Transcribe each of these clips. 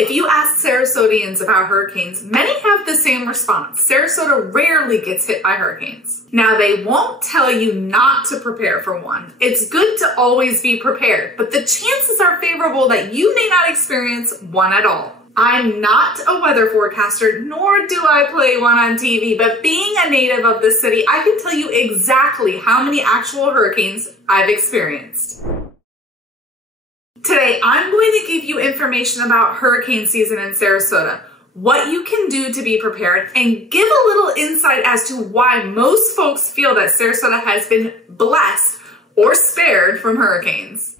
If you ask Sarasotans about hurricanes, many have the same response. Sarasota rarely gets hit by hurricanes. Now, they won't tell you not to prepare for one. It's good to always be prepared, but the chances are favorable that you may not experience one at all. I'm not a weather forecaster, nor do I play one on TV, but being a native of the city, I can tell you exactly how many actual hurricanes I've experienced. Today, I'm going to give you information about hurricane season in Sarasota, what you can do to be prepared, and give a little insight as to why most folks feel that Sarasota has been blessed or spared from hurricanes.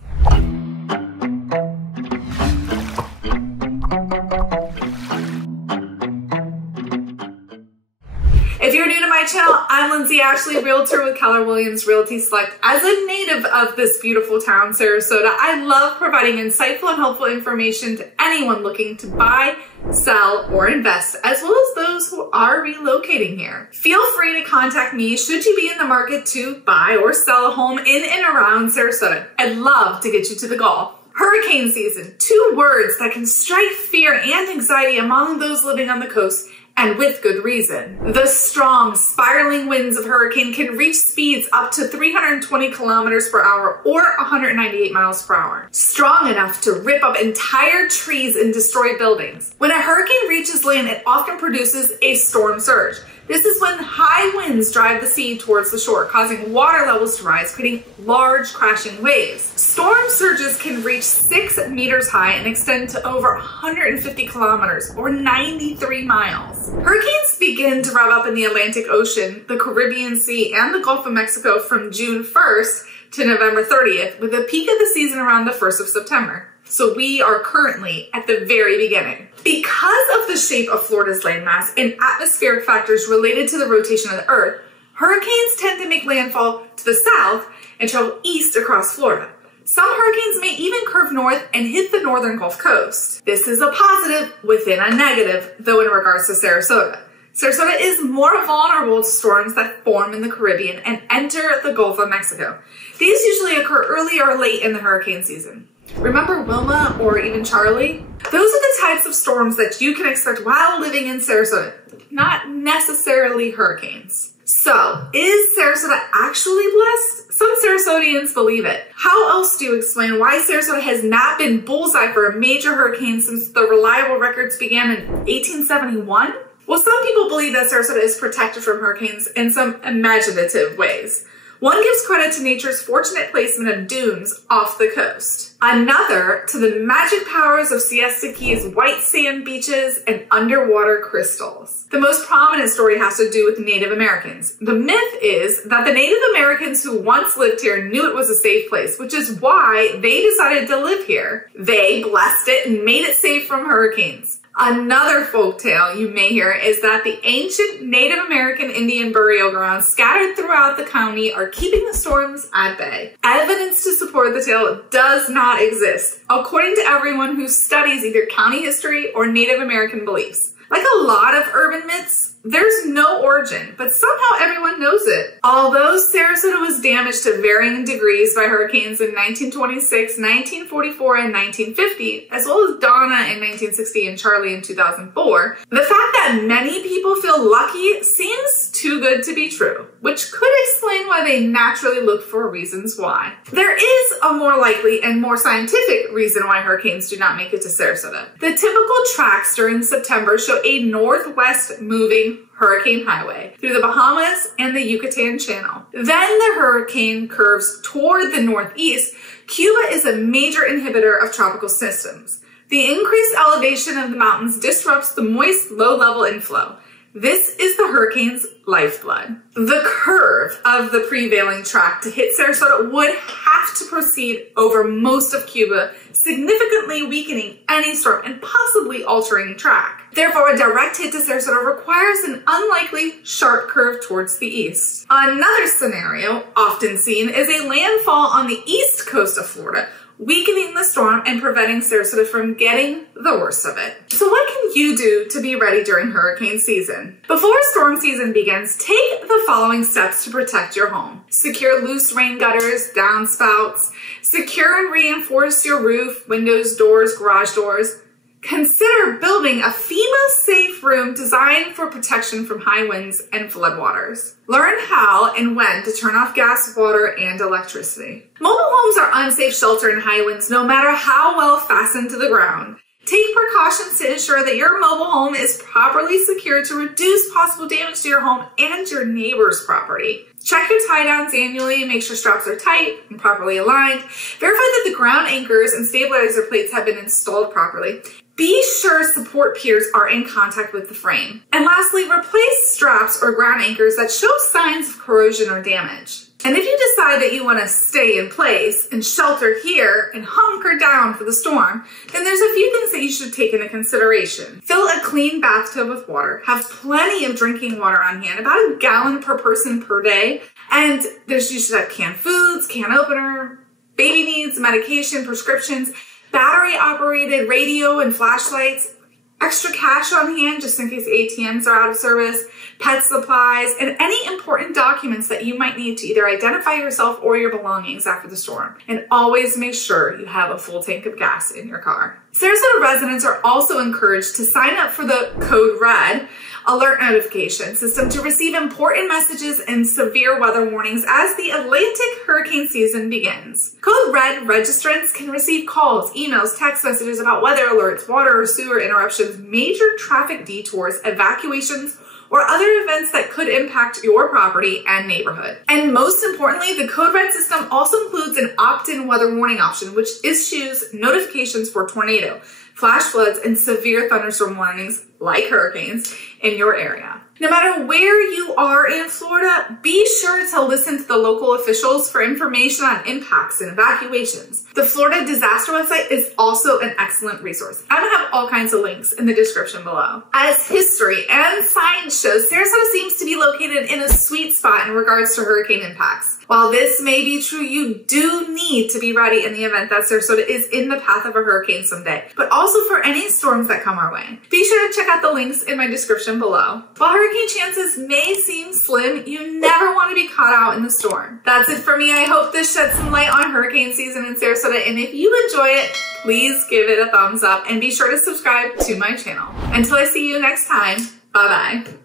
If you're new to my channel, I'm Lindsay Ashley, realtor with Keller Williams Realty Select. As a native of this beautiful town, Sarasota, I love providing insightful and helpful information to anyone looking to buy, sell, or invest, as well as those who are relocating here. Feel free to contact me should you be in the market to buy or sell a home in and around Sarasota. I'd love to get you to the goal. Hurricane season, two words that can strike fear and anxiety among those living on the coast, and with good reason. The strong, spiraling winds of hurricane can reach speeds up to 320 kilometers per hour or 198 miles per hour. Strong enough to rip up entire trees and destroy buildings. When a hurricane reaches land, it often produces a storm surge. This is when high winds drive the sea towards the shore, causing water levels to rise, creating large crashing waves. Storm surges can reach 6 meters high and extend to over 150 kilometers or 93 miles. Hurricanes begin to rev up in the Atlantic Ocean, the Caribbean Sea, and the Gulf of Mexico from June 1st to November 30th, with a peak of the season around the 1st of September. So we are currently at the very beginning. Because of the shape of Florida's landmass and atmospheric factors related to the rotation of the Earth, hurricanes tend to make landfall to the south and travel east across Florida. Some hurricanes may even curve north and hit the northern Gulf Coast. This is a positive within a negative, though in regards to Sarasota. Sarasota is more vulnerable to storms that form in the Caribbean and enter the Gulf of Mexico. These usually occur early or late in the hurricane season. Remember Wilma or even Charlie? Those are the types of storms that you can expect while living in Sarasota, not necessarily hurricanes. So, is Sarasota actually blessed? Some Sarasotans believe it. How else do you explain why Sarasota has not been bullseye for a major hurricane since the reliable records began in 1871? Well, some people believe that Sarasota is protected from hurricanes in some imaginative ways. One gives credit to nature's fortunate placement of dunes off the coast. Another to the magic powers of Siesta Key's white sand beaches and underwater crystals. The most prominent story has to do with Native Americans. The myth is that the Native Americans who once lived here knew it was a safe place, which is why they decided to live here. They blessed it and made it safe from hurricanes. Another folktale you may hear is that the ancient Native American Indian burial grounds scattered throughout the county are keeping the storms at bay. Evidence to support the tale does not exist, according to everyone who studies either county history or Native American beliefs. Like a lot of urban myths, there's no origin, but somehow everyone knows it. Although Sarasota was damaged to varying degrees by hurricanes in 1926, 1944, and 1950, as well as Donna in 1960 and Charlie in 2004, the fact that many people feel lucky seems too good to be true, which could explain why they naturally look for reasons why. There is a more likely and more scientific reason why hurricanes do not make it to Sarasota. The typical tracks during September show a northwest moving hurricane highway through the Bahamas and the Yucatan Channel. Then the hurricane curves toward the northeast. Cuba is a major inhibitor of tropical systems. The increased elevation of the mountains disrupts the moist, low-level inflow. This is the hurricane's lifeblood. The curve of the prevailing track to hit Sarasota would have to proceed over most of Cuba, significantly weakening any storm and possibly altering track. Therefore, a direct hit to Sarasota requires an unlikely sharp curve towards the east. Another scenario often seen is a landfall on the east coast of Florida, weakening the storm and preventing Sarasota from getting the worst of it. So what can you do to be ready during hurricane season? Before storm season begins, take the following steps to protect your home. Secure loose rain gutters, downspouts. Secure and reinforce your roof, windows, doors, garage doors. Consider building a FEMA-safe room designed for protection from high winds and floodwaters. Learn how and when to turn off gas, water, and electricity. Mobile homes are unsafe shelter in high winds no matter how well fastened to the ground. Take precautions to ensure that your mobile home is properly secured to reduce possible damage to your home and your neighbor's property. Check your tie downs annually and make sure straps are tight and properly aligned. Verify that the ground anchors and stabilizer plates have been installed properly. Be sure support piers are in contact with the frame. And lastly, replace straps or ground anchors that show signs of corrosion or damage. And if you decide that you want to stay in place and shelter here and hunker down for the storm, then there's a few things that you should take into consideration. Fill a clean bathtub with water. Have plenty of drinking water on hand, about a gallon per person per day. And you should have canned foods, can opener, baby needs, medication, prescriptions, battery-operated radio and flashlights, extra cash on hand just in case ATMs are out of service, pet supplies, and any important documents that you might need to either identify yourself or your belongings after the storm. And always make sure you have a full tank of gas in your car. Sarasota residents are also encouraged to sign up for the Code Red alert notification system to receive important messages and severe weather warnings as the Atlantic hurricane season begins. Code Red registrants can receive calls, emails, text messages about weather alerts, water or sewer interruptions, major traffic detours, evacuations, or other events that could impact your property and neighborhood. And most importantly, the Code Red system also includes an opt-in weather warning option, which issues notifications for tornado, flash floods, and severe thunderstorm warnings like hurricanes in your area. No matter where you are in Florida, be sure to listen to the local officials for information on impacts and evacuations. The Florida Disaster website is also an excellent resource. I'm gonna have all kinds of links in the description below. As history and science shows, Sarasota seems to be located in a sweet spot in regards to hurricane impacts. While this may be true, you do need to be ready in the event that Sarasota is in the path of a hurricane someday, but also for any storms that come our way. Be sure to check out the links in my description below. While hurricane chances may seem slim, you never want to be caught out in the storm. That's it for me. I hope this shed some light on hurricane season in Sarasota, and if you enjoy it, please give it a thumbs up and be sure to subscribe to my channel. Until I see you next time, bye-bye.